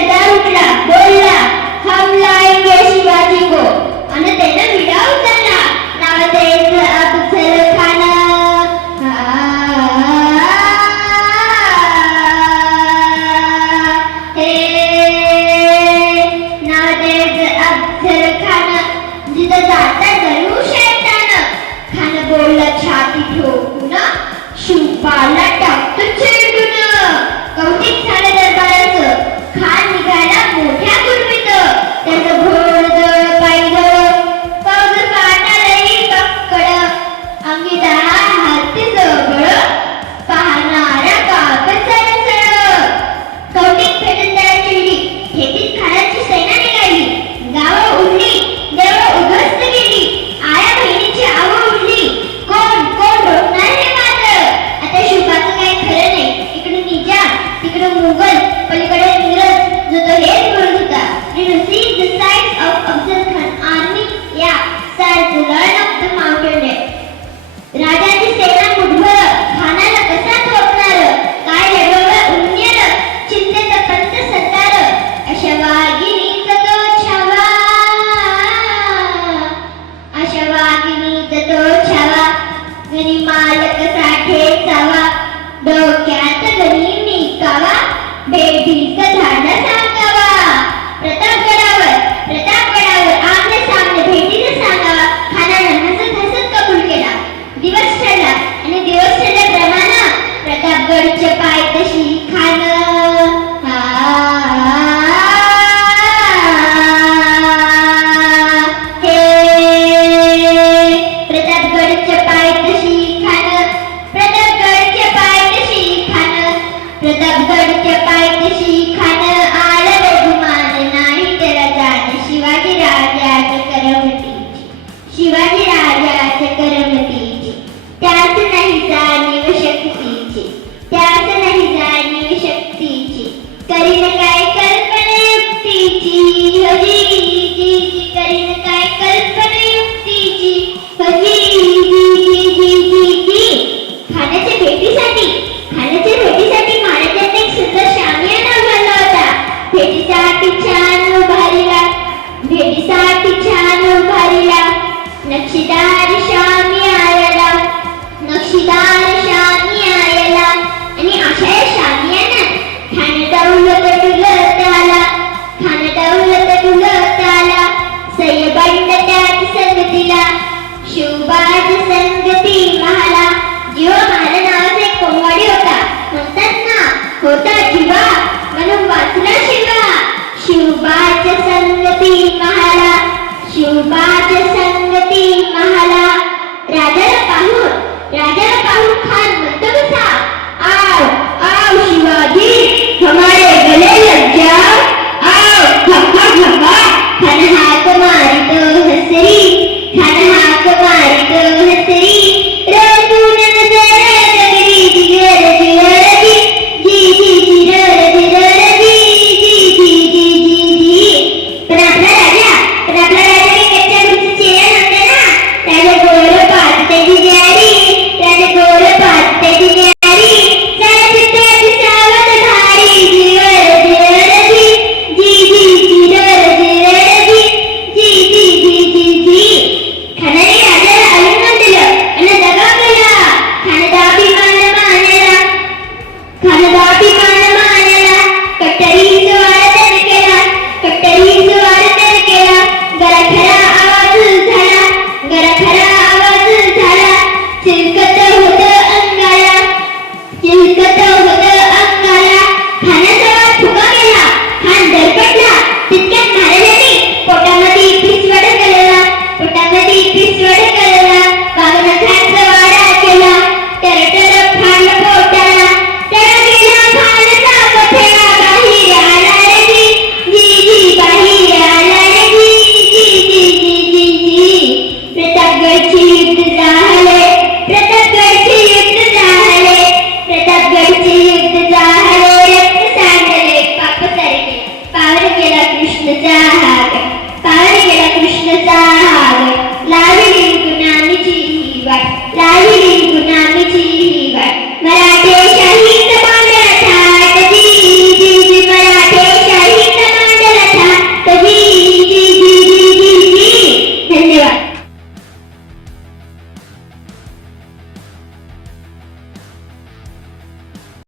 सरदार उठला, बोलला, हम लाएंगे शिवाजी को, आणि त्यानं विडा उचलला. नावाचं अफजल खान. जिथं जाता जरूर शैतान. खान बोलला छाती ठोकून, शिवपाला टाकतो चिरडून. कौतिक झालं दरबाराचं. खान निघाला मोठ्या गुरमीत. त्याचं घोडदळ पायदळ फौज पाटालही पक्कड. अंगी 10 हत्तीचं बळ, पाहणारा कागद सळसळ. कौतिक भेटून त्याला चिडली. खेतीत खानाची सेना निघाली. गावं उडली, देवळं उद्ध्वस्त केली. आया बहिणीची आवं उडली. कोण कोण रोखणार हे मात्र. आता शिवबाचं काही खरं नाही. इकडे निजाम, तिकडे मुघल, पलीकडे इंग्रज. जो तो हेच बोलत होता. Did you see the sights of Afzal Khan army? Yeah, sir, the learn of the mountain there. राजाची सेना मुठभर. खानाला कसा थोपणार. काय लढवलं उन्नेर. चिंतेचं पंत सरदार. अशा वाघिणीचा तो छावा, अशा वाघिणीचा तो छावा. गणी मालक साठे चावा. डोक्यात गणी निकावा. बेडीचं झाडं सांगावा. प्रतापगडावर आमने सामने भेटीनं सांगावा. खानानं हसत हसत कबूल केला. दिवस ठरला आणि दिवस ठरल्याप्रमाणे प्रतापगडच्या पायथ्याशी खान. प्रतापगडच्या पायथ्याशी खान. प्रतापगडच्या पायथ्याशी खान. प्रतापगडच्या पायथ्याशी खान. आलं बहुमान नाही त्याला जाण. शिवाजी राजाच्या करमतीची, शिवाजी राजाच्या करमतीची. त्याच नाही जाणीव शक्तीची, त्याच नाही जाणीव शक्तीची. करीन काय कल्पना युक्तीची, हजी करीन काय कल्पना युक्तीची. खाण्याच्या भेटीसाठी महाराजांनी एक सुंदर शामियाना उभारला होता. भेटीसाठी छान उभारीला. नक्षीदार शामियाना, नक्षीदार शामियाना. आणि अशा या शामियानात खान दौलत डुलत आला. खान दौलत डुलत आला. सैयबंड त्यात संगतीला. शिवबाज संगती महाला. जीवा महाला नावाचा एक कोंबडी होता. म्हणतात ना, होता जीवा